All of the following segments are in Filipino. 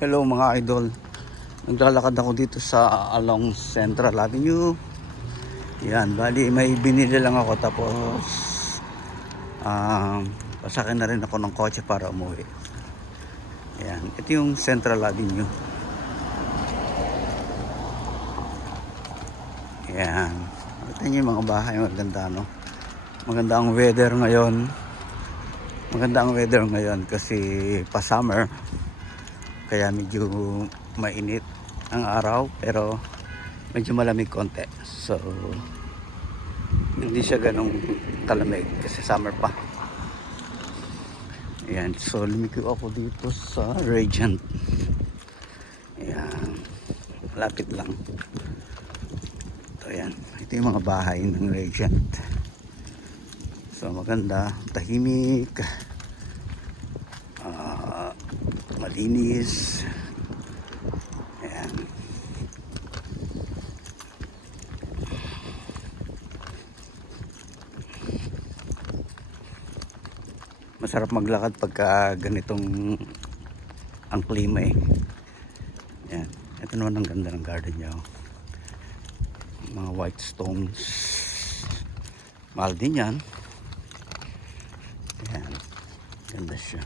Hello mga idol. Naglalakad ako dito sa along Central Avenue. Yan, bali may binili lang ako tapos pasakin na rin ako ng kotse para umuwi. Yan, ito yung Central Avenue. Yan. Ito yung mga bahay, maganda no. Maganda ang weather ngayon. Maganda ang weather ngayon kasi pa-summer. Kaya medyo mainit ang araw pero medyo malamig konti. So hindi siya ganong kalamig kasi summer pa. Ayan, so lumiko ako dito sa Regent. Ayan, malapit lang. So ayan, ito yung mga bahay ng Regent. So maganda, tahimik, malinis. Ayan. Masarap maglakad pagka ganitong ang klima eh. Ayan. Ito naman ang ganda ng garden niya. Mga white stones. Mahal din yan. Ayan. Ganda siya.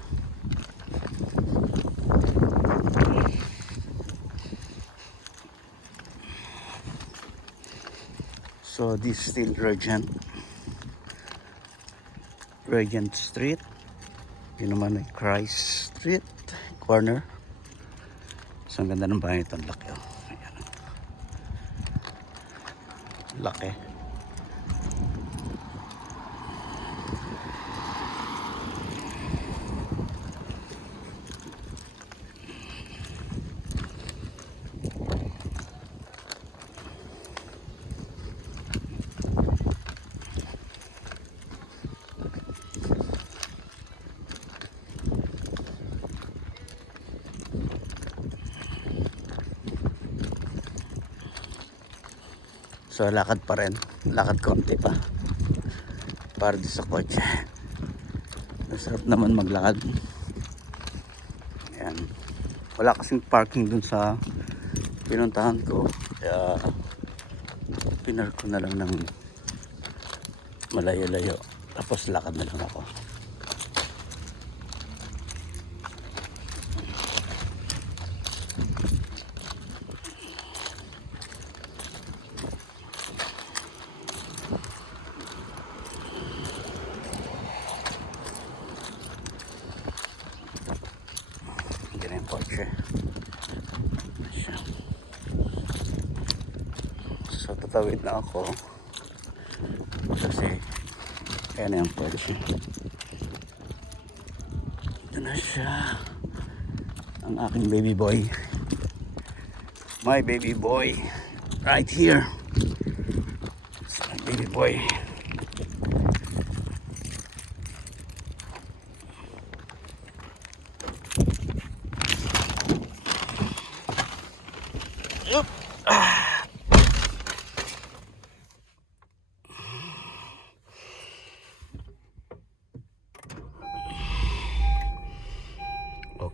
So this is still Regent Street. Yun naman ay Christ Street corner. So ang ganda ng bahay ito. Ang laki oh. Ayan. Laki. So lakad pa rin, lakad konti pa para sa kotse. Masarap naman maglakad. Ayan. Wala kasing parking dun sa pinuntahan ko, kaya pinark ko na lang ng malayo-layo tapos lakad na lang ako. Kotse. So tatawid na ako kasi kaya na yung kotse. Ito na siya, ang aking baby boy, my baby boy right here. It's my baby boy.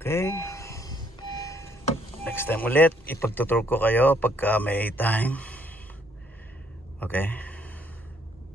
Okay. Next time ulit, ipagtutur ko kayo pagka may time. Okay.